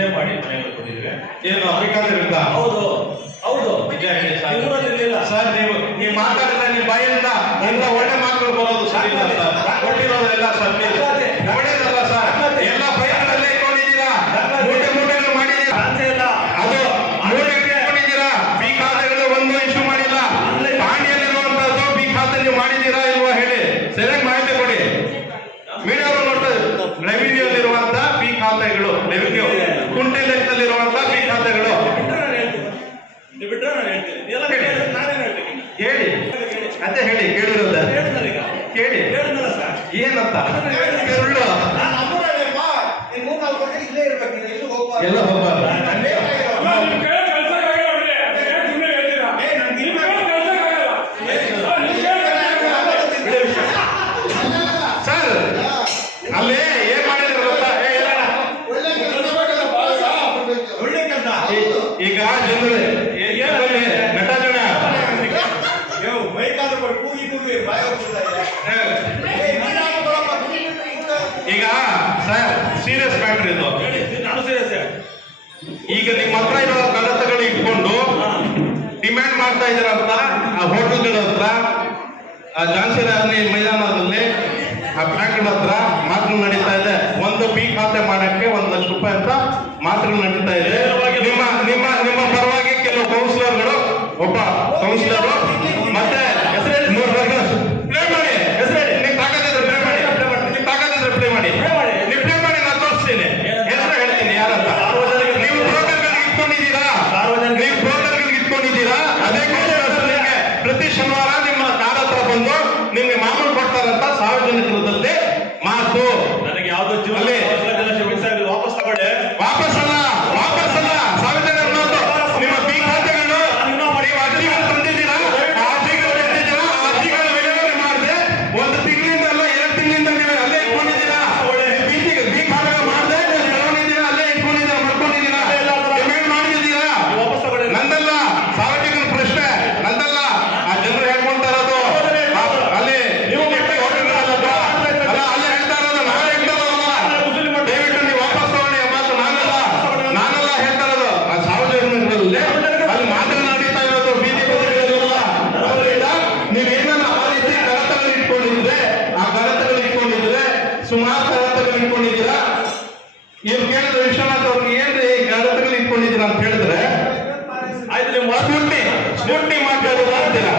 Survey ಮಾಡಿ ಮನೆಗಳು ಕೊಟ್ಟಿದ್ದೀವಿ. ಏನು ಅಧಿಕಾರಿಗಳಿಂದ? ಹೌದು ಹೌದು, ನಿಜ ಹೇಳಿ ಸರ್. ಇರಲಿಲ್ಲ ಸರ್, ನೀವು ಮಾತಾಡಿದ್ರೆ ನಿಮ್ಮ ಬಾಯಿಂದ ಇಂಥ ಒಳ್ಳೆ ಮಾತುಗಳು ಬರೋದು ಸರಿ ಇಲ್ಲ ಸರ್. ಕೊಟ್ಟಿರೋದೆಲ್ಲ ಸರ್ ಒಳ್ಳೇದಲ್ಲ ಸರ್. ಎಲ್ಲ ಫೈಲ್ಗಳಲ್ಲೇ ಇಟ್ಕೊಂಡಿದ್ದೀರಾ, ಮೂಟೆಗಳು ಮಾಡಿದ್ದೀರಾ, ಅದು ಮೂಟೆ ಇಟ್ಕೊಂಡಿದ್ದೀರಾ. ಬಿ ಖಾತೆಗಳು ಒಂದು ಇಶ್ಯೂ ಮಾಡಿಲ್ಲ. ಪಾಣಿಯಲ್ಲಿರುವಂತದ್ದು ಬಿ ಖಾತೆ ನೀವು ಮಾಡಿದ್ದೀರಾ ಇಲ್ವಾ ಹೇಳಿ, ಸರಿಯಾಗಿ ಮಾಹಿತಿ ಕೊಡಿ. ಮೀಡಿಯಾ ಅವರು ನೋಡ್ತಾರೆ, ರೆವಿನ್ಯೂ ಅಲ್ಲಿರುವಂತ ಬಿ ಖಾತೆಗಳು, ರೆವಿನ್ಯೂ ಕುಂಟೆ ಲೆಕ್ಕದಲ್ಲಿರುವಂತ ಬಿ ಖಾತೆಗಳು ಹೇಳಿ ಅಂತ ಹೇಳಿ. ಕೇಳಿರೋದ ಕೇಳಿ ಏನಂತ ಸುಳ್ಳು ಎಲ್ಲ ಹೋಗ್ಬಾರ್ದು. ಸರ್ ಅಲ್ಲೇ ಏನ್ ಮಾಡಿದ್ರು ಗೊತ್ತಾ? ಈಗ ಜನರೇ ನಟ ಜನ ಈಗ ಸರ್ ಸೀರಿಯಸ್ ಮ್ಯಾಟರ್ ಇದು. ಈಗ ನಿಮ್ಮ ಹತ್ರ ಇರೋ ಕಡತಗಳು ಇಟ್ಕೊಂಡು ಡಿಮ್ಯಾಂಡ್ ಮಾಡ್ತಾ ಇದ್ದೀರಂತ ಆ ಹೋಟೆಲ್ಗಳ ಹತ್ರ, ಆ ಝಾನ್ಸಿ ರಾಣಿ ಮೈದಾನದಲ್ಲಿ ಆ ಫ್ಲಾಟ್ಗಳ ಹತ್ರ ಮಾತುಗಳು ನಡೀತಾ ಇದೆ. ಒಂದು ಬಿ ಖಾತೆ ಮಾಡಕ್ಕೆ 1 ಲಕ್ಷ ರೂಪಾಯಿ ಅಂತ ಮಾತುಗಳು ನಡೀತಾ ಇದೆ. ನಿಮ್ಮ ನಿಮ್ಮ ನಿಮ್ಮ ಪರವಾಗಿ ಕೆಲವು ಕೌನ್ಸಿಲರ್ಗಳು, ಒಬ್ಬ ಕೌನ್ಸಿಲರ್ ಮತ್ತೆ ಪ್ಲೇ ಮಾಡಿ, ನೀವು ತಾಕತ್ತಿದ್ರೆ ಪ್ಲೇ ಮಾಡಿ, ನೀವು ತಾಕತ್ತಿದ್ರೆ ಪ್ಲೇ ಮಾಡಿ, ನೀವು ಪ್ಲೇ ಮಾಡಿ, ನಾನು ತೋರಿಸ್ತೀನಿ, ಹೆಸರು ಹೇಳ್ತೀನಿ ಯಾರಂತ. ನೀವು ಬ್ರೋಕರ್ಗಳಿಗೆ ಇಟ್ಕೊಂಡಿದ್ದೀರಾ, ನೀವು ಬ್ರೋಕರ್ಗಳಿಗೆ ಇಟ್ಕೊಂಡಿದ್ದೀರಾ. ಅದೇ ಕೌನ್ಸಿಲರ್ಸ್ಗೆ ಪ್ರತಿ ಶನಿವಾರ ನಿಮ್ಮ ಕಾರ್ ಹತ್ರ ಬಂದು ನಿಮ್ಗೆ ಮಾಮೂಲು ಕೊಡ್ತಾರಂತ ಸಾರ್ವಜನಿಕರದಲ್ಲಿ ಮಾತು. ನನಗೆ ಯಾವ್ದೋ ವಾಪಸ್ ತಗೊಳ್ಳಿ. ವಾಪಸ್ಸಲ್ಲ ಸಾರ್ವಜನಿಕರ ಮಾತು. ನಿಮ್ಮ ಬಿ ಖಾತೆಗಳು ನೀವು ಅರ್ಜಿಗಳು ತಂದಿದ್ದೀರಾ, ಆ ಅರ್ಜಿಗಳ ವಿಲೇವಾರಿ ಮಾಡದೆ 1 ತಿಂಗಳಿಂದ ಅಲ್ಲ 2 ತಿಂಗಳಿಂದ ನೀವು ಅಲ್ಲೇ ಇಟ್ಕೊಂಡಿದ್ದೀರಾ. ಬಿ ಖಾತೆಗಳು ಮಾಡದೆ ನೀವು ತಗೊಂಡಿದ್ದೀರಾ, ಅಲ್ಲೇ ಇಟ್ಕೊಂಡಿದ್ದೀರಾ, ಮಾಡ್ಕೊಂಡಿದ್ದೀರಾ, ಪೇಮೆಂಟ್ ಮಾಡಿದ್ದೀರಾ. ವಾಪಸ್ ತಗೊಳ್ಳಿ. ನಂದಲ್ಲ, ಸಾರ್ವಜನಿಕರ ಪ್ರಶ್ನೆ ನಂದಲ್ಲ. ಆ ಜನರು ಹೇಳ್ಕೊಂತ ಇರೋದು ಅಲ್ಲಿ ನೀವು ಅಲ್ಲ, ಅಲ್ಲೇ ಹೇಳ್ತಾ ಇರೋದು, ನಾನು ಹೇಳ್ತಾ ಇರೋದಲ್ಲ. ದಯವಿಟ್ಟು ನೀವು ವಾಪಸ್ ತಗೊಂಡಿ ಆ ಮಾತು. ನಾನೆಲ್ಲ ಹೇಳ್ತಾ ಇರೋದು ಆ ಸಾರ್ವಜನಿಕರಲ್ಲಿ ಅಲ್ಲಿ ಮಾತನಾಡಿತಾ ಇರೋದು ಬೀದಿ ಬದಿಗಳಲ್ಲ. ಅದರಿಂದ ನೀವೇನನ್ನ ಆ ರೀತಿ ಕಡತಗಳು ಇಟ್ಕೊಂಡಿದ್ರೆ, ಆ ಕಡತಗಳು ಇಟ್ಕೊಂಡಿದ್ರೆ ಸುಮಾರು ಕಡತಗಳು ಇಟ್ಕೊಂಡಿದ್ದೀರಾ. ಇವ್ರು ಕೇಳಿದ್ರೆ ವಿಶ್ವನಾಥ್ ಅವ್ರಿಗೆ ಏನ್ರಿ ಕಡತಗಳು ಇಟ್ಕೊಂಡಿದ್ದೀರಾ ಅಂತ ಹೇಳಿದ್ರೆ, ಆಯ್ತು ನೀವು ಸ್ಕೂಟ್ನಿ ಮಾಡ್ತಾ ಇರೋದು ಅಂತೀರಾ,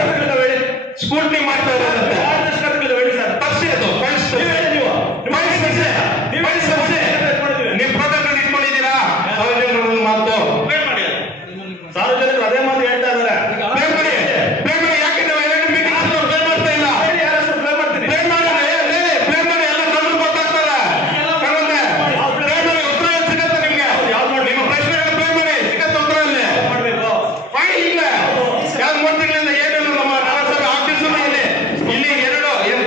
ಸ್ಕೂಟ್ನಿ ಮಾಡ್ತಾ ಇರೋದಂತೆ. ತಪ್ಸಿ ಅದು ನೀವು ಪ್ರೋಟೋಕಾಲ್ ಇಟ್ಕೊಂಡಿದ್ದೀರಾ. ಸಾರ್ವಜನಿಕರ ಮಾತು ಸಾರ್ವಜನಿಕರು ಅದೇ ಮಾತು ಹೇಳ್ತಾ ಇದ್ದಾರೆ. ಪ್ಲೇ ಮಾಡಿ. ಯಾಕೆ ನೀವು 2 ಮೀಟಿಂಗ್ ಪ್ಲೇ ಮಾಡ್ತಾ ಇಲ್ಲ? ಪ್ಲೇ ಮಾಡಿ ಎಲ್ಲ ತಂದು ಗೊತ್ತಾಗ್ತಾರೆ. ಪ್ಲೇ ಮಾಡಿ, ಉತ್ತರ ಸಿಗತ್ತೆ ನಿಮ್ಗೆ. ನಿಮ್ಮ ಪ್ರಶ್ನೆಗಳು ಪ್ಲೇ ಮಾಡಿ, ಸಿಗತ್ತೆ ಉತ್ತರ ಅಲ್ಲಿ ಮಾಡಿ. ಇಲ್ಲ ಯಾರು 3 ತಿಂಗಳಿಂದ ಏನೇನು ನಮ್ಮ ನಗರಸಭೆ ಆಫೀಸು ಇಲ್ಲಿ 2 ಏನ್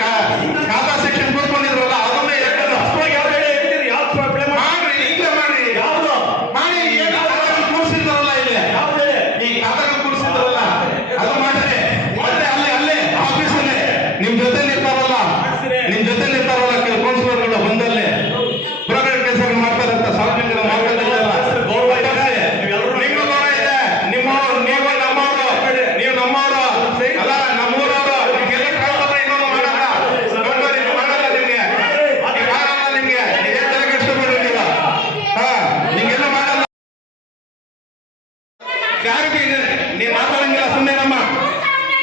ಖಾತಾ ಸೆಕ್ಷನ್ ಕೂತ್ಕೊಂಡಿದ್ರಲ್ಲ, ಅದನ್ನೇ 2 ಮಾಡ್ರಿ. ಈಗ ಮಾಡ್ರಿ, ಯಾವ್ದು ಮಾಡಿ. ಏನು ಕೂರಿಸಿದ್ರಲ್ಲ ಇಲ್ಲಿ, ಈ ಖಾತಾಗಳು ಕೂರಿಸಿದ್ರಲ್ಲ, ಅದು ಮಾಡ್ರಿ. ಮತ್ತೆ ಅಲ್ಲೇ ಆಫೀಸಲ್ಲಿ ನಿಮ್ ಜೊತೆ ಇರ್ತಾರಲ್ಲ, ಕೆಲವು ಕೌನ್ಸಿಲರ್ಗಳು ಬಂದಲ್ಲಿ ಬ್ರೋಕರ್ ಕೆಲಸಗಳು ಮಾಡ್ತಾರಂತ ಸಾರ್ವಜನಿಕರ ಮಾರ್ಗದಲ್ಲ. ನಿಮ್ಗೂ ಗೌರವ ಇದೆ. ನೀವು ನಮ್ಮವರು, ನೀವು ನಮ್ಮವರು ಅಲ್ಲ, ನಮ್ಮೂರವರು. ನಿಮ್ಗೆಲ್ಲ ಕಾಣ್ತಾರೆ, ಇನ್ನೊಂದು ಮಾಡಲ್ಲ ನಿಮ್ಗೆ, ನಿಮ್ಗೆ ಇದೇ ತರ ಕೆಡಿಸ್ಕೊಂಡ್ಬಿಟ್ಟಿಲ್ಲ. ನಿಮ್ಗೆಲ್ಲ ಮಾಡಲ್ಲ. ಕ್ಲಾರಿಟಿ ಇದೆ. ನೀವು ಮಾತಾಡಂಗಿಲ್ಲ, ಸುಮ್ಮನೆ ನಮ್ಮ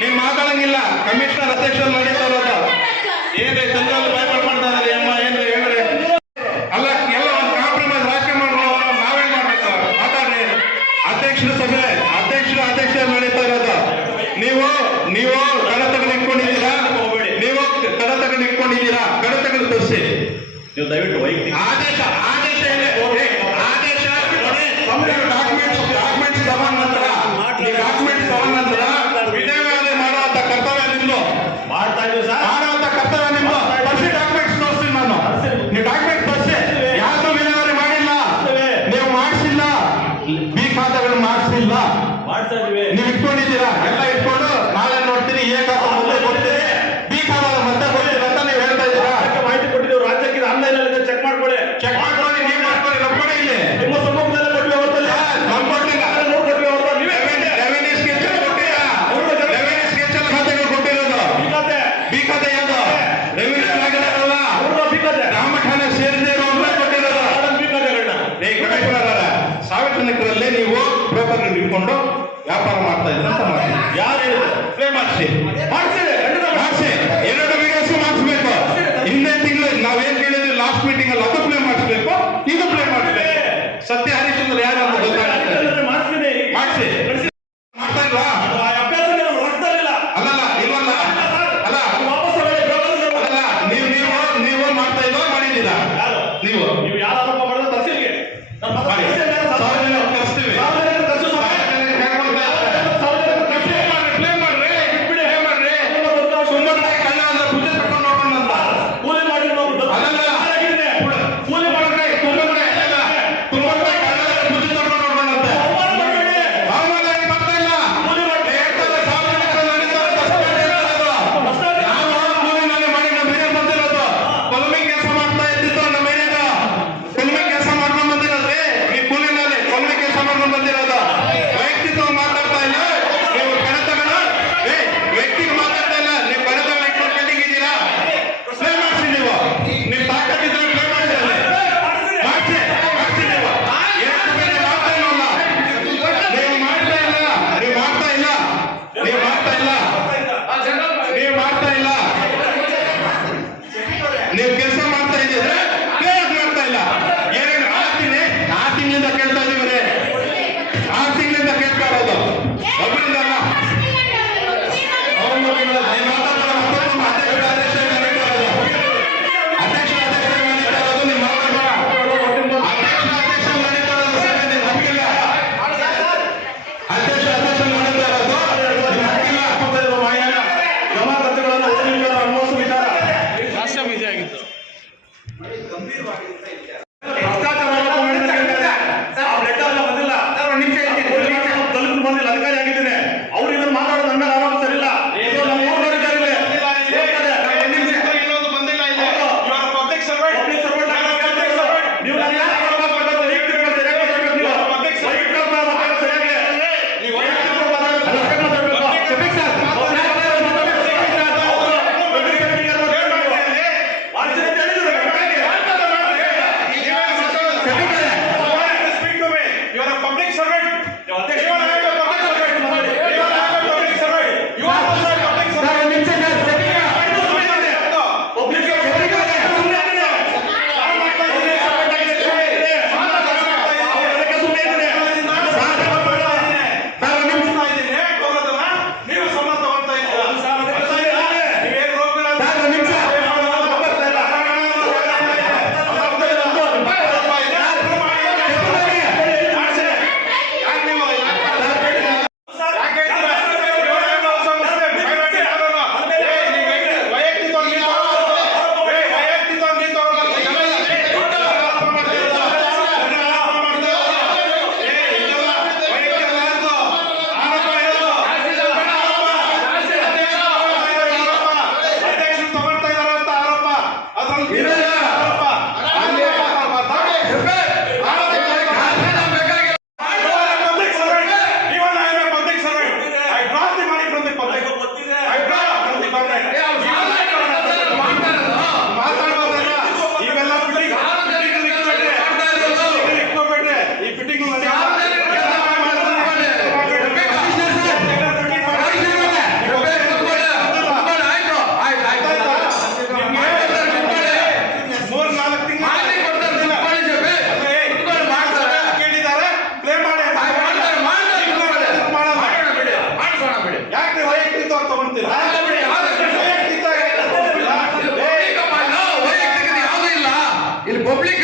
ನೀವು ಮಾತಾಡಂಗಿಲ್ಲ. ಕಮಿಷನರ್ ಅಧ್ಯಕ್ಷರು ನಡೀತಾ ಇರೋದು ಏನ್ರಿ ಚಂದ್ರಲ್ಲಿ ಭಯಪಡ್ ಮಾಡ್ತಾ ಇದ್ದಾರೆ ಅಮ್ಮ, ಏನ್ರಿ ಹೇಳ್ರಿ. ಅಲ್ಲ, ಎಲ್ಲ ಒಂದು ಕಾಂಪ್ರಮೈಸ್ ರಾಜಕೀಯ ನಾವೇನ್ ಮಾಡ್ಬೇಕು? ಮಾತಾಡ್ರಿ. ಅಧ್ಯಕ್ಷರು ನಡೀತಾ ಇರೋದು. ನೀವು ಕಡತಗಳು ಇಟ್ಕೊಂಡಿದ್ದೀರಾ, ಕಡತಗಳು ತೋರಿಸಿ. ನೀವು ದಯವಿಟ್ಟು ವೈಯಕ್ತಿಕ ಆದೇಶ ಡಾಕ್ಯುಮೆಂಟ್ಸ್ ತಗೊಂಡ ನಂತರ ವಿಲೇವಾರಿ ಮಾಡುವಂತ ಕರ್ತವ್ಯ ನಿಮ್ದು. ಮಾಡ್ತಾ ಇದ್ದೀವಿ ಸರ್, ಮಾಡುವಂತ ಕರ್ತವ್ಯ ನಿಮ್ದು. ಡಾಕ್ಯುಮೆಂಟ್ಸ್ ತೋರಿಸ್ತೀನಿ ನಾನು. ನೀವು ಡಾಕ್ಯುಮೆಂಟ್ ತೋರಿಸಿ. ಯಾರು ವಿಲೇವಾರಿ ಮಾಡಿಲ್ಲ, ನೀವು ಮಾಡಿಸಿಲ್ಲ, ಬಿ ಖಾತೆಗಳು ಮಾಡಿಸಿಲ್ಲ, ನೀವು ಇಟ್ಕೊಂಡಿದ್ದೀರಾ. ಎಲ್ಲ ಇಟ್ಕೊಂಡು ನಾಳೆ ನೋಡ್ತೀನಿ, ಏ ಖಾತೆ ಮೊದಲೇ ಕೊಡ್ತೀನಿ, ಬಿ ಖಾತೆ ಮತ್ತೆ ಕೊಡ್ತೀನಿ ಅಂತ ನೀವು ಹೇಳ್ತಾ ಇದ್ದೀರಾ. ಮಾಹಿತಿ ಕೊಟ್ಟಿದ್ದೀವಿ. ರಾಜ್ಯಕ್ಕೆ ಆನ್ಲೈನ್ ಚೆಕ್ ಮಾಡ್ಕೊಳ್ಳಿ. ಗಣೇಶ್ವರರ ಸಾರ್ವಜನಿಕರಲ್ಲೇ ನೀವು ಬ್ರೋಕರ್ ಇಟ್ಕೊಂಡು ವ್ಯಾಪಾರ ಮಾಡ್ತಾ ಇದ್ರೆ ಅಂತ ಮಾಡಿ ಯಾರು ಹೇಳಿದ್ರು? ಪ್ಲೇ ಮಾಡಿಸಿ ಮಾಡ್ಸಿ, ಖಂಡಿತ ಮಾಡ್ಸಿ. ಮಾಡಿಸಿ 2 ವಿಡಿಯೋಸ್ ಮಾಡಿಸ್ಬೇಕು. ಹಿಂದೆ ತಿಂಗಳು ನಾವೇನ್ ಕೇಳಿದ್ವಿ ಲಾಸ್ಟ್ ಮೀಟಿಂಗ್ ಅಲ್ಲಿ ಅದು ಪ್ಲೇ ಮಾಡಿಸ್ಬೇಕು, ಇದು ಪ್ಲೇ ಮಾಡಿಸ್ಬೇಕು. ಸತ್ಯ ಹರಿಶ್ಚಂದ್ರ ಯಾರು ಅಂತ ಗೊತ್ತಾಗುತ್ತೆ. ಮಾಡ್ತೀನಿ. ಮಾಡಿಸಿ ಮಾಡ್ತಾ ಇಲ್ವಾ? ಆ ಅಭ್ಯಾಸ ನೀವು ರಕ್ತದಲ್ಲಿಲ್ಲ. ಅಲ್ಲಲ್ಲ ಇಲ್ವಲ್ಲ ಅಲ್ಲ ವಾಪಸ್ ತಗೊಳ್ಳಿ, ಬ್ರೋಕರ್ ತಗೊಳ್ಳಿ. ಅಲ್ಲ ನೀವು ಮಾಡ್ತಾ ಇಲ್ವಾ ಮಾಡಿದ್ದೀರಾ ಯಾರು? ನೀವು ನೀವು ಯಾವ ಆರೋಪ ಮಾಡಿದ್ರೆ ತಹಸೀಲ್ಗೆ. ನಮ್ಮ ಮಗ ಮಾಡಿ. ತಹಸೀಲ್ ಯಾರು? ಸಾರ್ವಜನಿಕರು ಕರೆಸ್ತೀವಿ. ಸಾರ್ವಜನಿಕರು ಕರ್ಸು ಸ್ವಾಮಿ. ಸಾರ್ವಜನಿಕರು ಕರ್ಸಿ. ಪ್ಲೇ ಮಾಡ್ರಿ ಬಿಡಿ. ಪ್ಲೇ ಮಾಡ್ರಿ ಗೊತ್ತಾಗ್ತದೆ. ಸುಮ್ಮನೆ ಕಣ್ಣ ಅಂದ್ರೆ ಭುಜ ಕಟ್ಕೊಂಡು ಹೋಗೋಣಂತ ಕೂಲಿ ಮಾಡಿರೋರು ಅಲ್ಲಲ್ಲ. ಕೂಲಿ ಮಾಡಿದ್ರೆ ತುಂಬಾ ಕಣ್ಣ ಭುಜ ಕಟ್ಕೊಂಡು ಹೋಗೋಣಂತೆ ಅವಮಾನ ಮಾಡಬೇಡಿ. ಅವಮಾನ ಏನ್ ಮಾಡ್ತಾ ಇಲ್ಲ. ಕೂಲಿ ಮಾಡಿ. ಹೇಳ್ತಾರೆ ಸಾರ್ವಜನಿಕರು ನಡೀತಾರೆ, ಕಷ್ಟಪಟ್ಟು ಹೇಳ್ತಾರೆ. ಭ್ರಷ್ಟಾಚಾರ. ನಾವು ಕೂಲಿನಲ್ಲಿ ಮಾಡಿ ನಮ್ಮ ಏರಿಯಾ ಬಂದಿರೋದು ಕೊಲಮಿ ಕೆಲಸ ಮಾಡ್ತಾ ಇದ್ದಿದ್ದು ನಮ್ಮ ಏರಿಯಾದ ಕೊಲಮಿ ಕೆಲಸ ಮಾಡ್ಕೊಂಡು ಬಂದಿರೋದ್ರಿ. ಈ ಕೂಲಿನಲ್ಲಿ ಕೊಲಮಿ ಕೆಲಸ ಮಾಡ್ಕೊಂಡು ಬಂದಿರೋದು ವೈಯಕ್ತಿಕ ಮಾತಾಡ್ತಾ ಇಲ್ಲ. ನೀವು ಕಣತಗಳ ವ್ಯಕ್ತಿಗೆ ಮಾತಾಡ್ತಾ ಇಲ್ಲ. ನೀವು ಕಣತಗಳ ಇಟ್ಕೊಂಡು ಕಟ್ಟಿಗಿದ್ದೀರಾ? ಪ್ಲೇ ಮಾಡಿಸಿ ನೀವು ತಾಕತ್ತಿದ್ರೆ ಪ್ಲೇ ಮಾಡಿಸಿ ಮಾಡಿಸಿ ನೀವು ಎಷ್ಟು ಬೇರೆ ಮಾಡ್ತಾ ಇಲ್ವಲ್ಲ. ನೀವು ಮಾಡ್ತಾ ಇಲ್ಲ ನೀವು ಮಾಡ್ತಾ ಇಲ್ಲ ನೀವು ಮಾಡ್ತಾ ಇಲ್ಲ ನೀವು ಮಾಡ್ತಾ ಇಲ್ಲ. ನೀವು ಕೆಲಸ ಮಾಡ್ತಾ ಇದ್ದೀದ್ರೆ ಕ್ಲಿಯರ್ ಮಾಡ್ತಾ ಇಲ್ಲ. ಏನೇನು ಆ ತಿಂಗಳಿಂದ ಕೇಳ್ತಾ ಇದೀವಿ. 6 ತಿಂಗಳಿಂದ ಕೇಳ್ತಾ ಇರೋದು ಒಬ್ಬರಿಂದ ಅಲ್ಲ. ಅವ್ರು ನೀವು ಮಾತಾಡ್ತಾರೆ ಮತ್ತೊಬ್ಬರು ಅಧ್ಯಕ್ಷರ ಆದೇಶ ನಡೀತಾ ಇರೋದು. ಅಧ್ಯಕ್ಷರ ಆದೇಶ ನಡೀತಾ ಇರೋದು ನೀವು ಮಾತಾಡ್ಬೇಡ. ಅಧ್ಯಕ್ಷರ ಆದೇಶ ನಡೀತಾ ಇರೋದು ಸರಿ, ನೀವು ಹಕ್ಕಿಲ್ಲ. ಅಧ್ಯಕ್ಷರ ಆದೇಶ ನಡೀತಾ ಇರೋದು ನೀವು ಹಕ್ಕಿಲ್ಲ. ಜಮಾಖರ್ಚುಗಳನ್ನು ಓದಿನಿಂದ ಅನುಭವಿಸುವ ವಿಚಾರ. ಭ್ರಷ್ಟಾಚಾರ ಆರೋಪ ಮಾಡಿದ್ದಾರೆ. ಆ ಲೆಟರ್ ಎಲ್ಲ ಬಂದಿಲ್ಲ. ದಲಿತರು ಬಂದಿಲ್ಲ, ಅಧಿಕಾರಿ ಆಗಿದ್ದೇನೆ. ಅವ್ರು ಇದನ್ನು ಮಾತಾಡೋದು ನನ್ನ ಮೇಲೆ ಆರೋಪ ಸರಿಯಿಲ್ಲ. ಇದು ನಮ್ಮ ಊರಿನ ಅಧಿಕಾರಿಗಳೇ. ಇನ್ನೊಂದು ಬಂದಿಲ್ಲ ಇದೆ. ಪಬ್ಲಿಕ್ ಪಬ್ಲಿಕ್ ಸರ್ವೆಂಟ್ ಆಗಿರೋದು ನೀವು ನನಗೆ ಆರೋಪ ಮಾಡ್ತಾರೆ. ವೈಯಕ್ತಿಕ ಮಾತಾಡ್ಬೇಕು ನೀವು. ವೈಯಕ್ತಿಕ ಮಾತಾಡೋದು ಸರಿಯಾಗಿ. ನೀವು ವೈಯಕ್ತಿಕ ಮಾತಾಡೋದು ಸರಿಯಾಗಿ ಮಾತಾಡ್ಬೇಕು. ಮಾಡ್ತೀನಿ ಅಂತ ಹೇಳಿದ್ರು. ನೀವು ಅಧ್ಯಕ್ಷ ಇಲ್ಲಿ ಪಬ್ಲಿಕ್